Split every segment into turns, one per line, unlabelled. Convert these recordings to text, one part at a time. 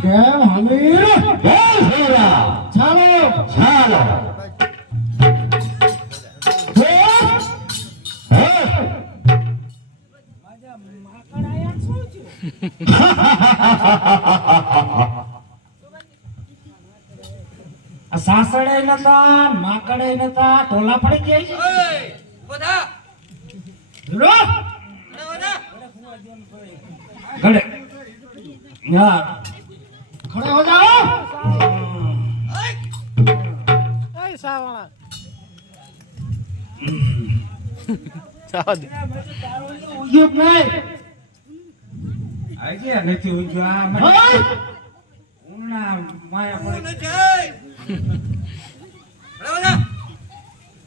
કેમ હમીર ચાલો.
ચાલો. હે? હે?
સાસડે નતા માકડે નતા ટોલા પડી ગયા
ઓય બધા
ધીરો
બધા બધા
ઘડે. યાર ખડે હો જાઓ. ઉગ્યું કે નહીં. આજે નથી ઉગ્યું આ ઉમણા માયા
હું
પડી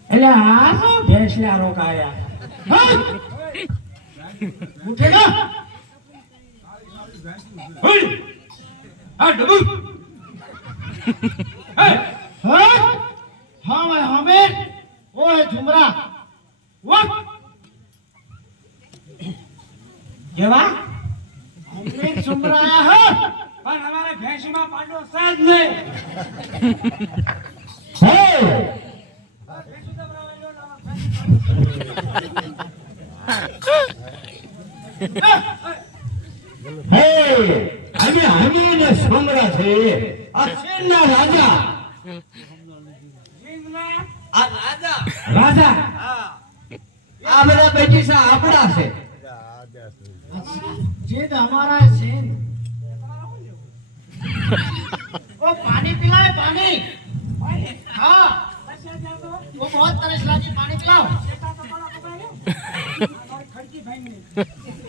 એટલે આ શું? ભેંસલા રોકાયા. હા? ઉઠે જા હોય આ ડબુ હા. હા? ભાઈ હમે. ઓય ઝુમરા. વોટ કેવા હમે ઝુમરા આયા હો. પણ અમારે ભેંસમાં પાંડો સાજ નહીં.
હે? હે અમે હમીને સમરા છે આ શેરના રાજા
આ રાજા
રાજા
હા
આ બધા બેટી છે આપણા છે
जिद हमारा है सीन वो पानी पिलाए पानी हाँ वो बहुत तरस लगी पानी पिलाओ पानी पानी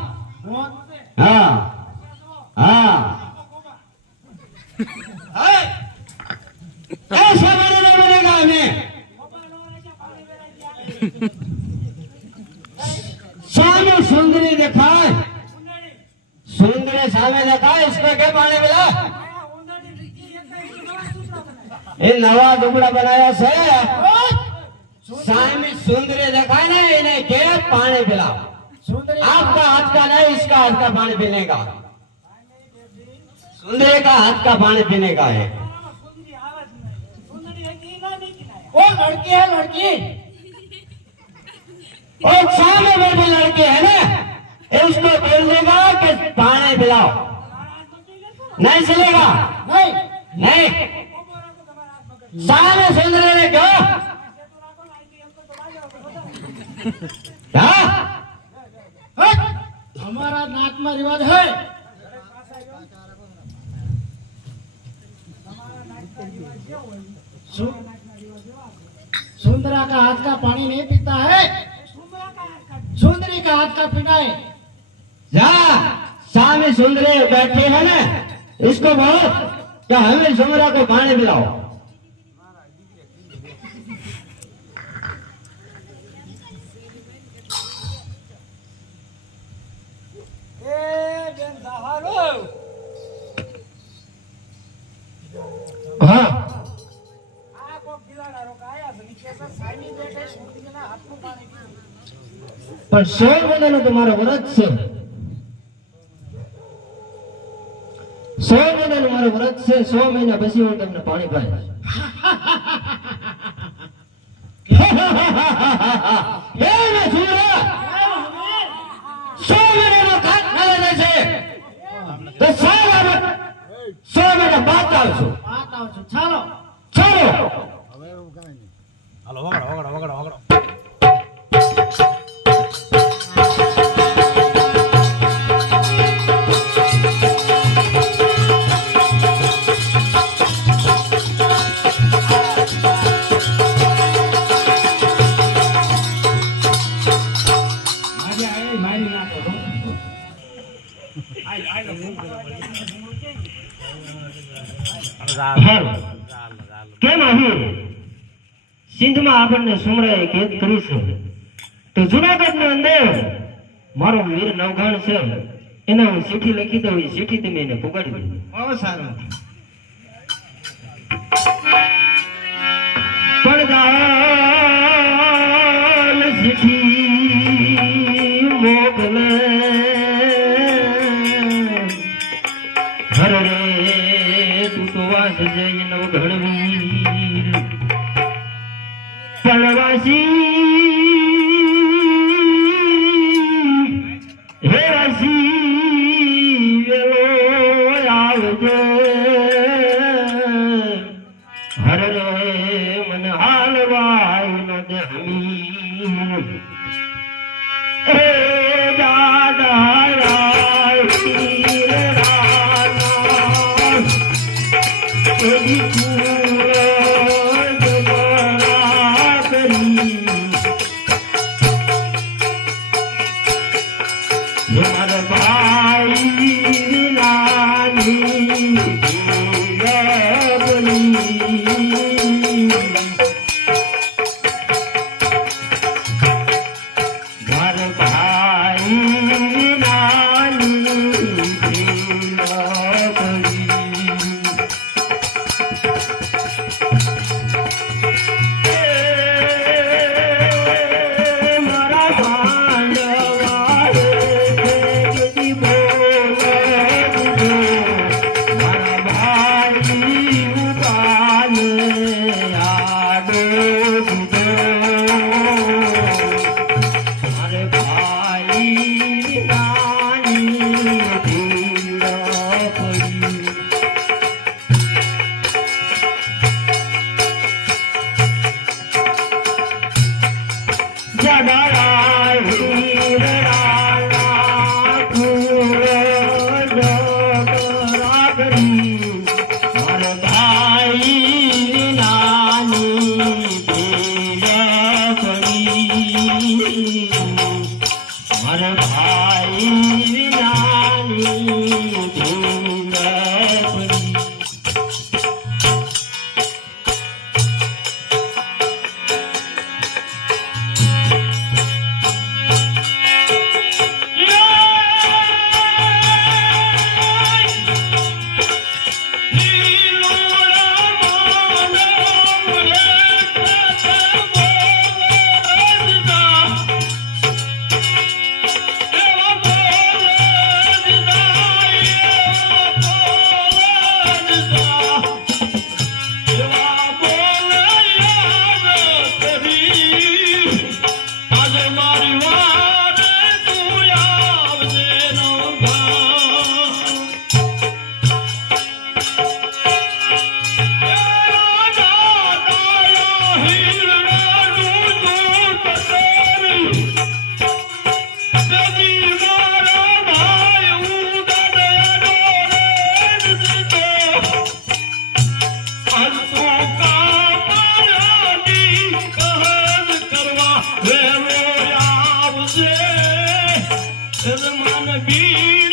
बनेगा हमें सामने सुंदरी दिखाए सुंदरी सामने दिखाए इसको क्या पानी मिला ये नवा दुबड़ा बनाया से सामने सुंदरी दिखाए ना इन्हें के पानी पिलाओ
सुंदरी
आपका हाथ का नहीं इसका हाथ का पानी पीने का। सुंदरी का हाथ का पानी पीने का है।
वो लड़की है लड़की।
और सामने बैठे लड़के है ना। इसको बोल देगा कि पानी पिलाओ। नहीं चलेगा
नहीं।
नहीं। सामने सुंदरी ने कहा हाँ?
हमारा नाच में रिवाज है। सुंदरा का हाथ का पानी नहीं पीता है। सुंदरी का हाथ का पीना है।
जा सामने सुंदरी बैठे है ना, इसको बोलो कि हमें सुंदरा को पानी पिलाओ?
હાથનું પાણી પીવું
પણ સો મહિનાનો તમારો વ્રત છે. સો મહિનાનું મારું વ્રત છે. સો મહિના પછી હું તમને પાણી પાય હે સો મહિના બાદ આવશો.
છું ચાલો
ચાલો હવે એવું કાંઈ નહીં
હાલો વગડો વગડો વગડો વગડો
મારી આય મારી
નાખો આઈ આઈ કેમ અહીં સિંધમાં આપણને સુમરાએ કેદ કરી છે તો જુનાગઢની અંદર મારો વીર નવઘણ છે. એને હું ચીઠી લખી દઉં, એ ચીઠી તમે એને પુગાડી દો.
બહુ સારું.
આવજે હર મન દે હમીર એ દાદા રાય તીર રાના એની કુળ ભાઈ નાની માનવી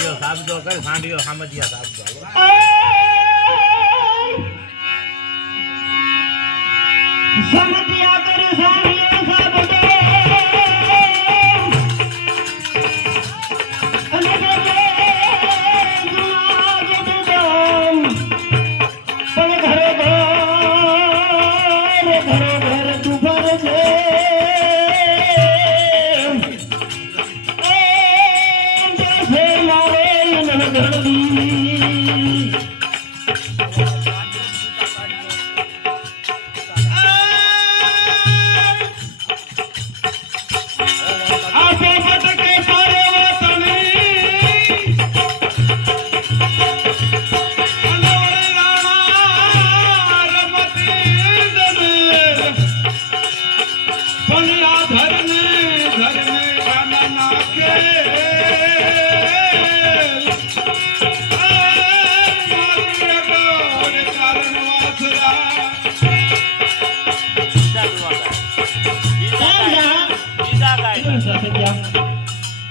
સાંઢીઓ સાબજો કર સાંઢીઓ સામજિયા સાબજો
સમજ્યા કર સાનિયા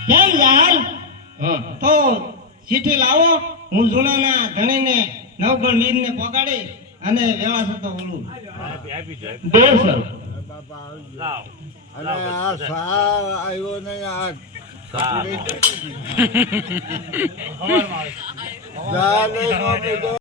કેમ યાર તો ચીઠી લાવો હું જૂનાના ધણીને નવગણ વીરને પગાડી અને વેળા થતો
આપી
બે સર.
અને આ. સા આવ્યો ને આ